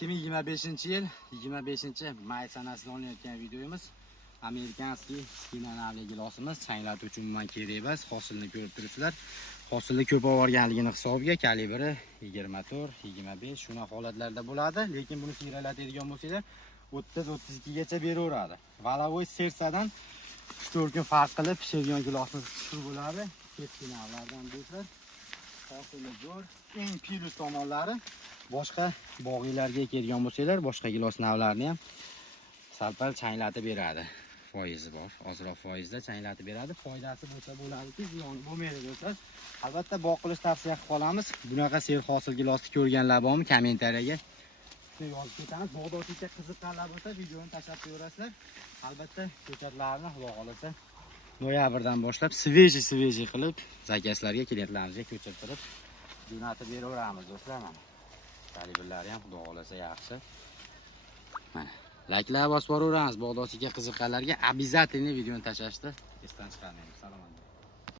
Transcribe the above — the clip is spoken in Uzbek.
2025-yil 25-may sanasida olinayotgan videomiz. Amerikanskiy skinanali gilosimiz changlatuvchi uchun umuman kerak emas. Hosilni ko'rib turibsizlar. Hosilni ko'p olganligini hisobiga kalibri 24, 25 shuna holatlarda bo'ladi, lekin buni siyralatadigan bo'lsanglar 30-32 gacha beraveradi. Valavoy sersadan 3-4 kun farq qilib pishirgan gilosimiz shu bo'ladi. Keskinavlardan do'stlar. Hosili zo'r. Eng plyus tomonlari boshqa bog'iylarga kelgan bo'lsanglar, boshqa gilos navlarini ham salpal changlatib beradi. Foizi bor. Ozroq foizda changlatib beradi. Foydasi bo'lsa bo'ladiki, ziyoni bo'lmaydi do'stlar. Albatta boqilish tavsiya qilib qolamiz. Bunaqa ser hosil gilosni ko'rganlar bormi? Kommentariyaga yozib ketamiz. Bog'doshiga qiziqqanlar bo'lsa, videoni tashlab qo'yasizlar. Albatta ko'chatlarni xudo xolasa noyabrdan boshlab sveji qilib zakazlarga, klientlarimizga ko'chirtirib jo'natib beraveramiz do'stlar. Mana kalibrlari ham xudo xolasa yaxshi. Mana layklar bosib boraveramiz. Bog'doshiga qiziqqanlarga обязательно videoni tashlashni esdan chiqarmaymiz. Salom.